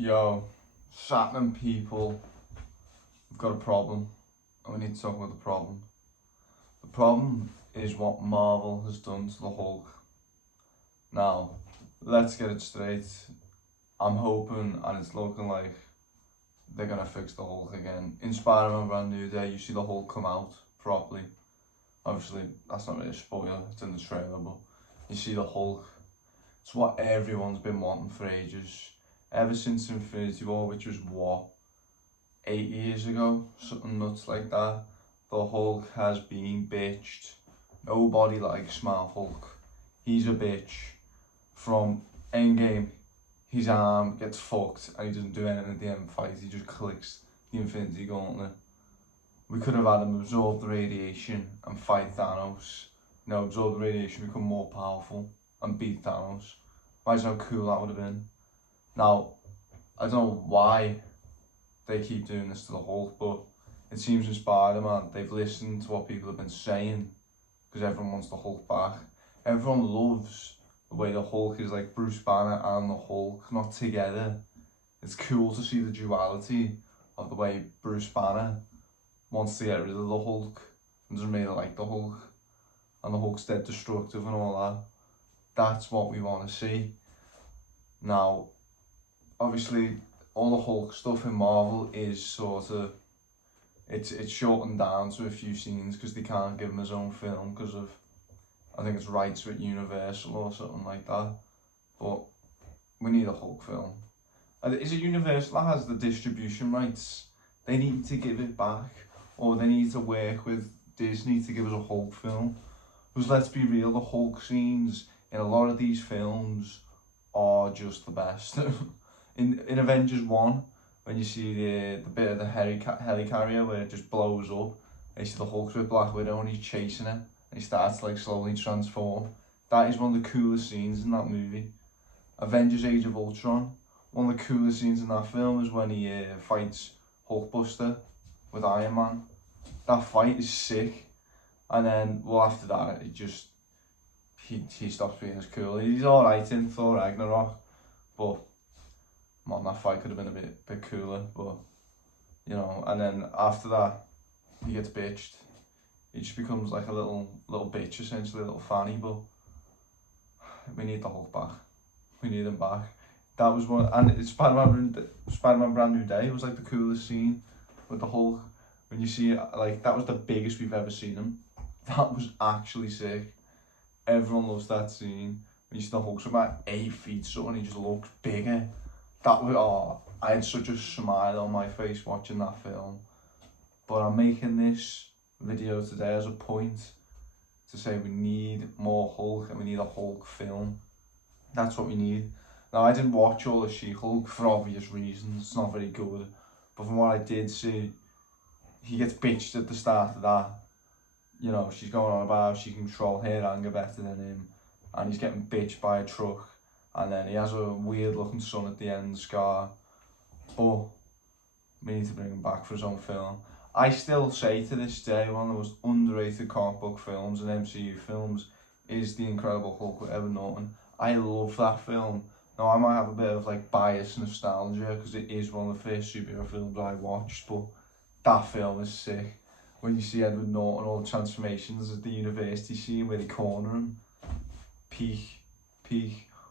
Yo, Satnam people, we've got a problem, and we need to talk about the problem. The problem is what Marvel has done to the Hulk. Now, let's get it straight. I'm hoping, and it's looking like they're gonna fix the Hulk again. In Spider-Man Brand New Day, you see the Hulk come out properly. Obviously, that's not really a spoiler, it's in the trailer, but you see the Hulk. It's what everyone's been wanting for ages. Ever since Infinity War, which was what, 8 years ago, something nuts like that. The Hulk has been bitched. Nobody likes Smart Hulk. He's a bitch. From Endgame, his arm gets fucked and he doesn't do anything at the end fight. He just clicks the Infinity Gauntlet. We could have had him absorb the radiation and fight Thanos. No, absorb the radiation, become more powerful and beat Thanos. Imagine how cool that would have been. Now, I don't know why they keep doing this to the Hulk, but it seems in Spider-Man they've listened to what people have been saying, because everyone wants the Hulk back. Everyone loves the way the Hulk is like Bruce Banner and the Hulk, not together. It's cool to see the duality of the way Bruce Banner wants to get rid of the Hulk and doesn't really like the Hulk, and the Hulk's dead destructive and all that. That's what we want to see. Now, obviously, all the Hulk stuff in Marvel is sort of, it's shortened down to a few scenes because they can't give him his own film because of, I think it's rights with Universal or something like that. But we need a Hulk film. Is it Universal that has the distribution rights? They need to give it back, or they need to work with Disney to give us a Hulk film. Because let's be real, the Hulk scenes in a lot of these films are just the best. In Avengers 1, when you see the bit of the helicarrier where it just blows up, and you see the Hulk with Black Widow and he's chasing it, and he starts to like slowly transform. That is one of the coolest scenes in that movie. Avengers Age of Ultron, one of the coolest scenes in that film is when he fights Hulkbuster with Iron Man. That fight is sick. And then, well, after that, it just, he stops being as cool. He's alright in Thor Ragnarok, but man, that fight could have been a bit cooler, but you know. And then after that, he gets bitched. He just becomes like a little bitch, essentially, a little fanny. But we need the Hulk back. We need him back. That was one, and Spider-Man Brand New Day was like the coolest scene with the Hulk. When you see it, like that was the biggest we've ever seen him. That was actually sick. Everyone loves that scene. When you see the Hulk's about 8 feet, so and he just looks bigger. That was, oh, I had such a smile on my face watching that film. But I'm making this video today as a point to say we need more Hulk and we need a Hulk film. That's what we need. Now, I didn't watch all of She-Hulk for obvious reasons. It's not very good. But from what I did see, he gets bitched at the start of that. You know, she's going on about how she can control her anger better than him. And he's getting bitched by a truck. And then he has a weird looking son at the end, Scar. But we need to bring him back for his own film. I still say to this day, one of the most underrated comic book films and MCU films is The Incredible Hulk with Edward Norton. I love that film. Now, I might have a bit of like bias nostalgia because it is one of the first superhero films I watched, but that film is sick. When you see Edward Norton, all the transformations at the university scene where they corner him, peak.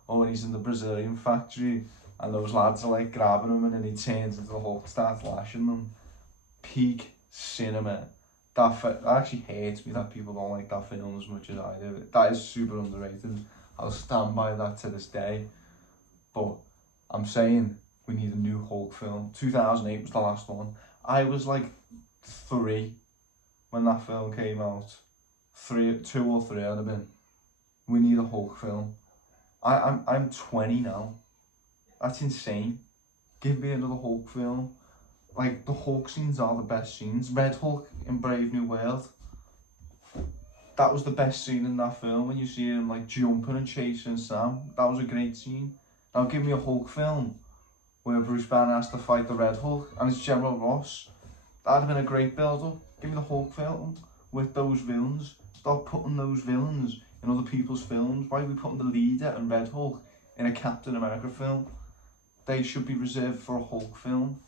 Or when he's in the Brazilian factory and those lads are like grabbing him and then he turns into the Hulk, starts lashing them. Peak cinema. That actually hates me that people don't like that film as much as I do. That is super underrated. I'll stand by that to this day. But I'm saying we need a new Hulk film. 2008 was the last one. I was like 3 when that film came out. 2 or 3 I'd have been. We need a Hulk film. I'm 20 now. That's insane. Give me another Hulk film. Like, the Hulk scenes are the best scenes. Red Hulk in Brave New World. That was the best scene in that film when you see him like jumping and chasing Sam. That was a great scene. Now give me a Hulk film where Bruce Banner has to fight the Red Hulk and it's General Ross. That'd have been a great build-up. Give me the Hulk film with those villains. Stop putting those villains in other people's films. Why are we putting the leader and Red Hulk in a Captain America film? they should be reserved for a Hulk film.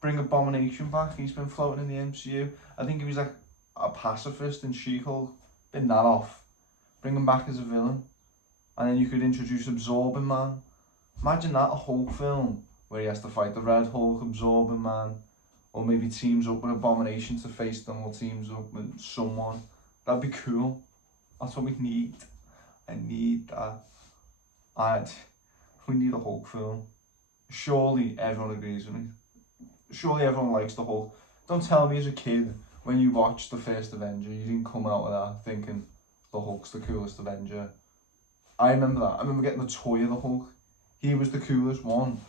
Bring Abomination back, he's been floating in the MCU. I think he was like a pacifist in She-Hulk. Bin that off. Bring him back as a villain. And then you could introduce Absorbing Man. Imagine that, a Hulk film where he has to fight the Red Hulk, Absorbing Man, or maybe teams up with Abomination to face them, or teams up with someone. That'd be cool. That's what we need. I need that. We need a Hulk film. Surely everyone agrees with me. Surely everyone likes the Hulk. Don't tell me as a kid, when you watched the first Avenger, you didn't come out of that thinking the Hulk's the coolest Avenger. I remember that. I remember getting the toy of the Hulk. He was the coolest one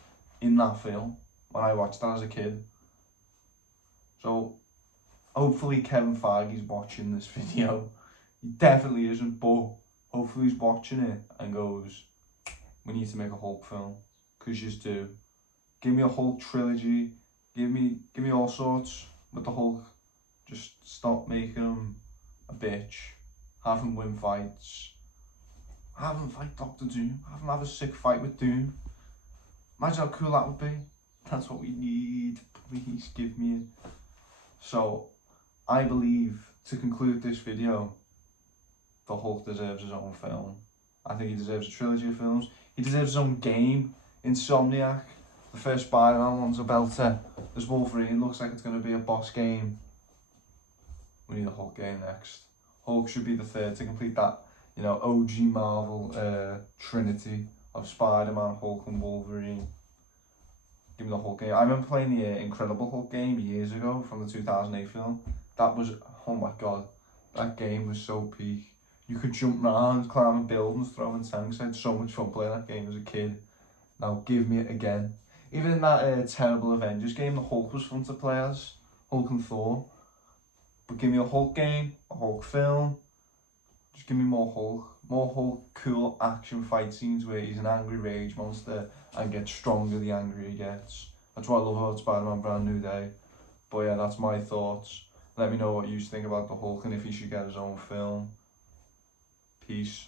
in that film when I watched that as a kid. So, hopefully Kevin Feige's watching this video. He definitely isn't, but hopefully he's watching it and goes, we need to make a Hulk film. Because you just do. Give me a Hulk trilogy. Give me all sorts with the Hulk. Just stop making him a bitch. Have him win fights. Have him fight Doctor Doom. Have him have a sick fight with Doom. Imagine how cool that would be. That's what we need. Please give me it. So, I believe, to conclude this video, the Hulk deserves his own film. I think he deserves a trilogy of films. He deserves his own game. Insomniac. The first Spider-Man one's a belter. This Wolverine looks like it's going to be a boss game. We need a Hulk game next. Hulk should be the third to complete that, OG Marvel trinity of Spider-Man, Hulk and Wolverine. Give me the Hulk game. I remember playing the Incredible Hulk game years ago from the 2008 film. That was, oh my god, that game was so peak. You could jump around, climbing buildings, throwing tanks. I had so much fun playing that game as a kid. Now give me it again. Even in that terrible Avengers game, the Hulk was fun to play as. Hulk and Thor. But give me a Hulk game, a Hulk film. Just give me more Hulk. More Hulk cool action fight scenes where he's an angry rage monster and gets stronger the angrier he gets. That's what I love about Spider-Man Brand New Day. But yeah, that's my thoughts. Let me know what you think about the Hulk and if he should get his own film. Peace.